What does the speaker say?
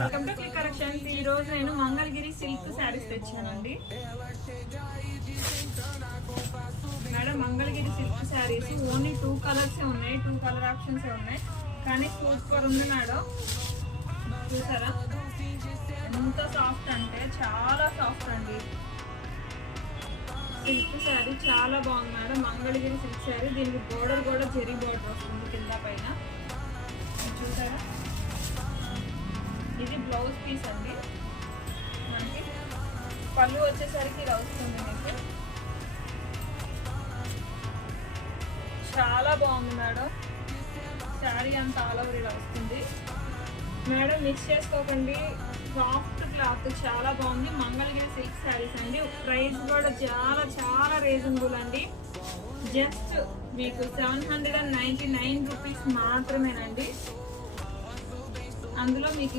Welcome to click collections. ఈ రోజు నేను మంగళగిరి సిల్క్ శారీస్ తెచ్చానండి. Madam Mangalagiri silk sarees only 2 colours ఉన్నాయి, 2 కలర్ ఆప్షన్స్ ఉన్నాయి, కానీ సూపర్ ఉంది మేడం. చూసారా ఎంత సాఫ్ట్ అంటే చాలా సాఫ్ట్ అండి. సిల్క్ శారీ చాలా బాగుంది మేడం. మంగళగిరి సిల్క్ శారీ, దీనికి బోర్డర్ కూడా జెరీ బోర్డర్ వస్తుంది కింద పైన. చూసారా ఇది బ్లౌజ్ పీస్ అండి. మనకి పళ్ళు వచ్చేసరికి ఇలా వస్తుంది. మీకు చాలా బాగుంది మేడం. శారీ అంతా ఆల్ ఓవర్ ఇలా వస్తుంది మేడం. మిక్స్ చేసుకోకండి, సాఫ్ట్ క్లాత్ చాలా బాగుంది. మంగళగిరి సిల్క్ శారీస్ అండి. ప్రైస్ కూడా చాలా చాలా రీజనబుల్ అండి. జస్ట్ మీకు 799 రూపీస్ మాత్రమేనండి. అందులో మీకు